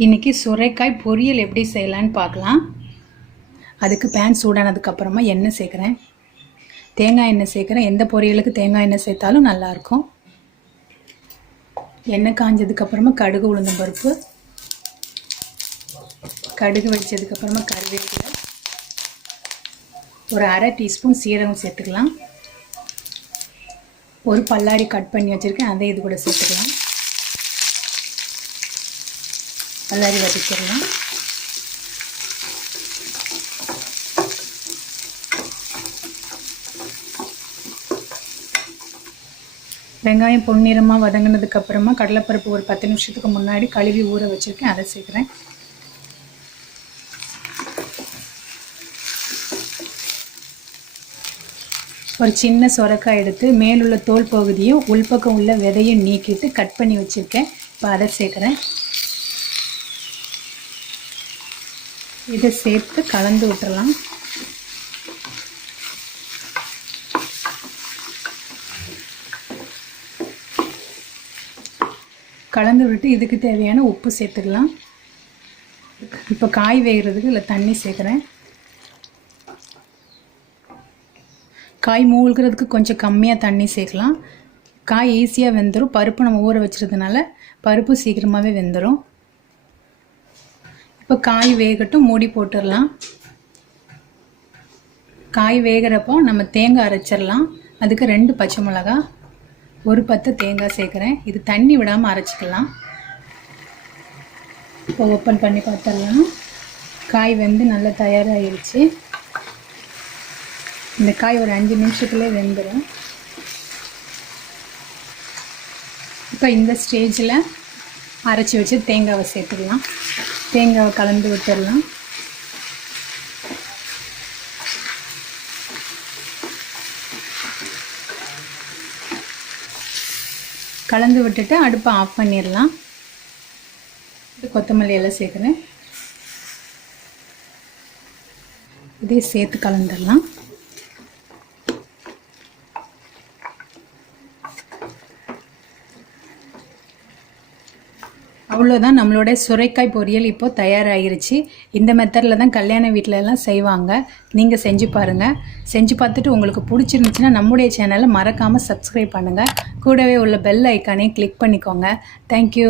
இன்றைக்கி சுரைக்காய் பொரியல் எப்படி செய்யலான்னு பார்க்கலாம். அதுக்கு பேன் சூடானதுக்கப்புறமா எண்ணெய் சேர்க்குறேன். தேங்காய் எண்ணெய் சேர்க்குறேன். எந்த பொரியலுக்கு தேங்காய் எண்ணெய் சேர்த்தாலும் நல்லாயிருக்கும். எண்ணெய் காஞ்சதுக்கப்புறமா கடுகு உளுந்தம் பருப்பு, கடுகு வெடிச்சதுக்கப்புறமா கருவேப்பிலை, ஒரு அரை டீஸ்பூன் சீரகம் சேர்த்துக்கலாம். ஒரு பல்லாரி கட் பண்ணி வச்சுருக்கேன், அதை இது கூட சேர்த்துக்கலாம். பல்லாரி வதக்கிடலாம். வெங்காயம் பொன்னிறமாக வதங்கினதுக்கப்புறமா கடலைப்பருப்பு ஒரு 10 நிமிஷத்துக்கு முன்னாடி கழுவி ஊற வச்சுருக்கேன், அதை சேர்க்குறேன். ஒரு சின்ன சொரக்காய் எடுத்து மேலுள்ள தோல் பகுதியும் உள்பக்கம் உள்ள விதையும் நீக்கிட்டு கட் பண்ணி வச்சுருக்கேன். இப்போ அதை சேர்க்குறேன். இதை சேர்த்து கலந்து விட்டுறலாம். கலந்து விட்டு இதுக்கு தேவையான உப்பு சேர்த்துக்கலாம். இப்போ காய் வேகிறதுக்கு இல்லை தண்ணி சேர்க்குறேன். காய் மூழ்கிறதுக்கு கொஞ்சம் கம்மியாக தண்ணி சேர்க்கலாம். காய் ஈஸியாக வெந்துடும். பருப்பு நம்ம ஊற வச்சுருந்தனால பருப்பு சீக்கிரமாகவே வெந்துடும். இப்போ காய் வேகட்டும், மூடி போட்டுடலாம். காய் வேகிறப்போ நம்ம தேங்காய் அரைச்சிடலாம். அதுக்கு 2 பச்சை மிளகா, ஒரு 10 தேங்காய் சேர்க்குறேன். இது தண்ணி விடாமல் அரைச்சிக்கலாம். இப்போ ஓப்பன் பண்ணி பார்த்துடலாம். காய் வெந்து நல்லா தயாராகிடுச்சு. இந்த காய் ஒரு 5 நிமிஷத்துலேயே வெந்துடும். இப்போ இந்த ஸ்டேஜில் அரைச்சி வச்சு தேங்காவை சேர்த்துக்கலாம். தேங்காவை கலந்து விட்டுடலாம். கலந்து விட்டுட்டு அடுப்பை ஆஃப் பண்ணிடலாம். கொத்தமல்லி எல்லாம் சேர்க்குறேன். இதே சேர்த்து கலந்துடலாம். அவ்வளோதான், நம்மளோட சுரைக்காய் பொரியல் இப்போது தயாராகிருச்சு. இந்த மெத்தடில் தான் கல்யாண வீட்டிலலாம் செய்வாங்க. நீங்கள் செஞ்சு பாருங்கள். செஞ்சு பார்த்துட்டு உங்களுக்கு பிடிச்சிருந்துச்சுன்னா நம்முடைய சேனலை மறக்காமல் சப்ஸ்கிரைப் பண்ணுங்கள். கூடவே உள்ள பெல் ஐக்கானையும் கிளிக் பண்ணிக்கோங்க. தேங்க்யூ.